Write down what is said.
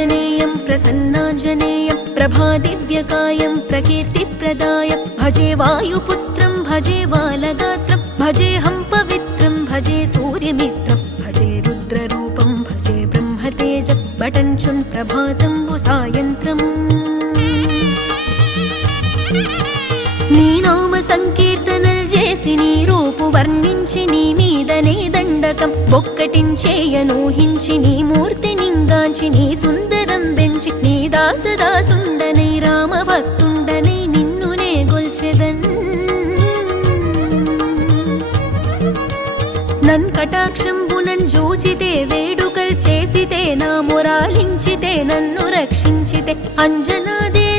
आञ्जनेयं प्रसन्नाञ्जनेयं प्रभादिव्यकायं प्रकीर्तिप्रदाय भजे वायुपुत्रं भजे बालगात्रं भजेऽहं पवित्रं भजे सूर्यमित्रं भजे रुद्ररूपं भजे ब्रह्मतेजं बटञ्चुन् प्रभातं सायन्त्रम् నీ నామ సంకీర్తనల్ చేసి నీ రూపు వర్ణించి నీ మీదనే దండకం ఒక్కటించేయనూహించి నీ మూర్తి నింగాంచి నీ సుందరం పెంచి నీ దాసదాసుండనై రామభక్తుండనై నిన్నునే గొల్చెదన్ నన్ కటాక్షంబునన్ జూచితే వేడుకల్ చేసితే నా మొరాలించితే నన్ను రక్షించితే అంజనాదే